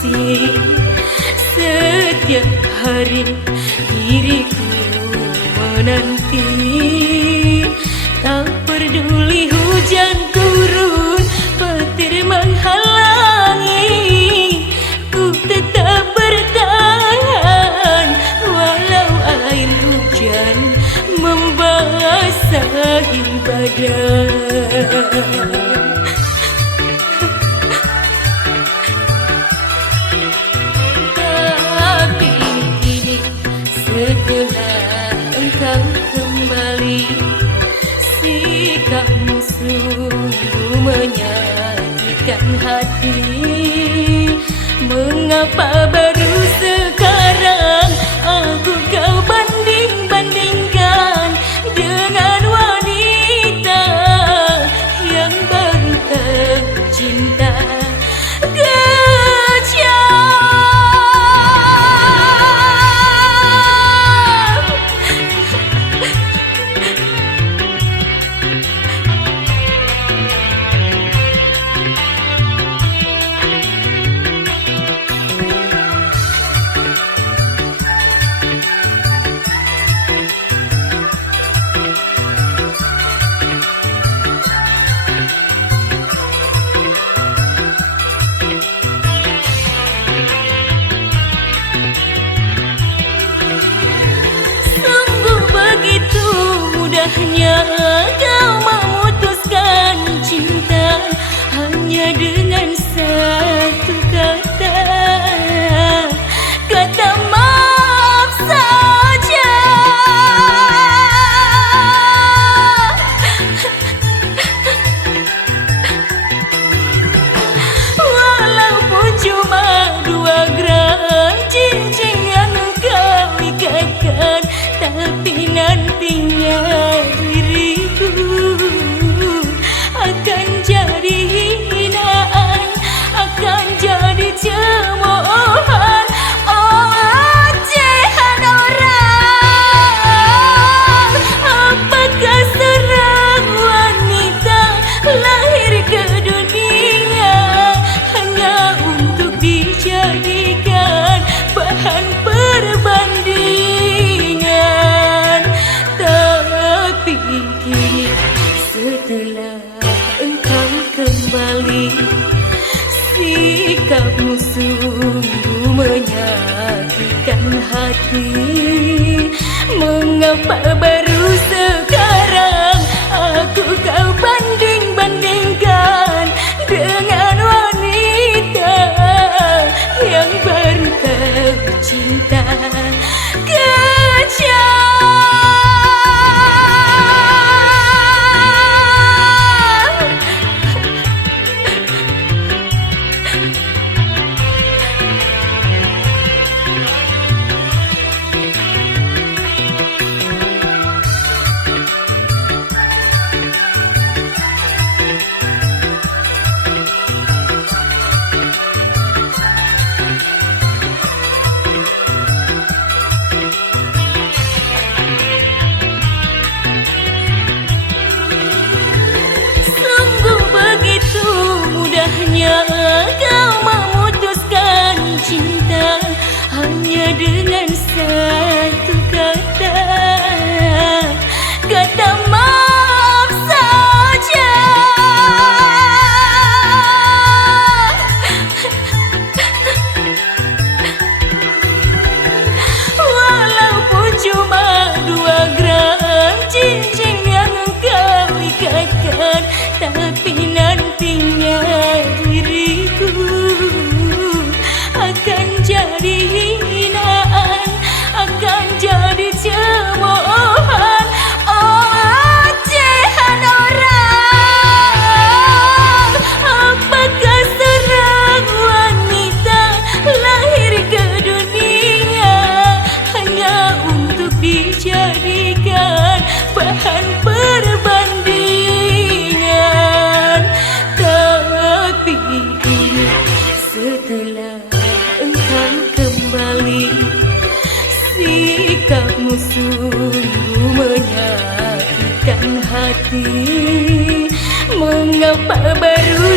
kasih. Setiap hari diriku menanti, tak peduli hujan turun, petir menghalangi, ku tetap bertahan walau air hujan membasahi badan. Setelah engkau kembali, sikapmu sungguh menyakitkan hati. Mengapa baru sekarang aku kau banding-bandingkan dengan wanita yang baru tercinta? Mudahnya kau memutuskan cinta hanya dengan satu kata, kata maaf saja. Walaupun cuma 2 gram cincin yang kau ikatkan, tapi nantinya diriku akan jadi hinaan, akan jadi cemoohan, ocehan orang. Apakah seorang wanita lahir ke dunia hanya untuk dijadikan bahan perbandingan? Tapi kini setelah engkau kembali, sikapmu sungguh menyakitkan hati. Mengapa baru sekarang aku kau banding-bandingkan dengan wanita yang baru tercinta? Kau memutuskan cinta hanya dengan satu kata, kata maaf saja. Walaupun cuma 2 gram cincin yang kau ikatkan, tapi nantinya diriku akan jadi hinaan, akan jadi cemoohan, ocehan orang. Apakah seorang wanita lahir ke dunia hanya untuk dijadikan bahan perbandingan? Tapi setelah engkau kembali, sikapmu sungguh menyakitkan hati. Mengapa baru